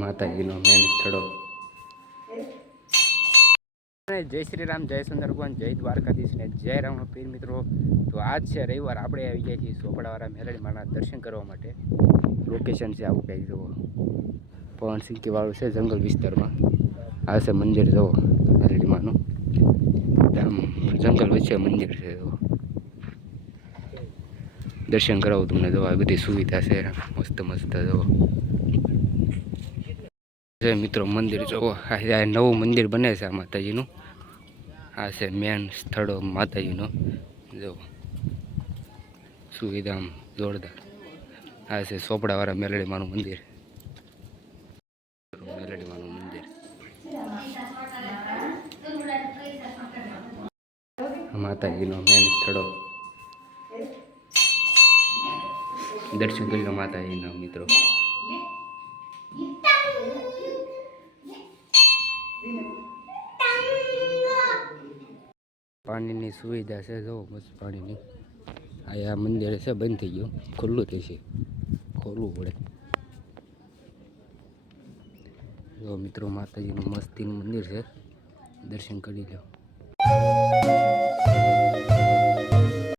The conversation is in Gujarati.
માતાજીનો મેન સ્થળો. જય શ્રી રામ, જય સુંદર ભગવાન, જય દ્વારકાધીશ ને જય રામ પીર મિત્રો. તો આજ છે રવિવાર, આપણે આવી ગયા છીએ સોપડાવાળા મેલડીમાના દર્શન કરવા માટે. લોકેશન છે આવું કંઈક જુઓ, પવન સિંકી વાળું છે જંગલ વિસ્તારમાં. આ છે મંદિર જુઓ મેલડીમાનું, આમ જંગલ વચ્ચે મંદિર છે. દર્શન કરાવું તમને, જો આ બધી સુવિધા છે મસ્ત મસ્ત. જો જય મિત્રો મંદિર જુઓ, આ નવું મંદિર બને છે આ માતાજીનું. આ છે મેન સ્થળો માતાજીનો. જો સુવિધા આમ જોરદાર. આ છે સોપડાવાળા મેલડીમાનું મંદિર. મેલડીમાનું મંદિર માતાજીનો મેન સ્થળો. દર્શન કરી લો માતાજીના મિત્રો. પાણીની સુવિધા છે, જો મસ્ત પાણીની. આ મંદિર છે બંધ થઈ ગયું, ખુલ્લું થશે, ખોલવું પડે. જો મિત્રો માતાજીનું મસ્તીનું મંદિર છે, દર્શન કરી લો.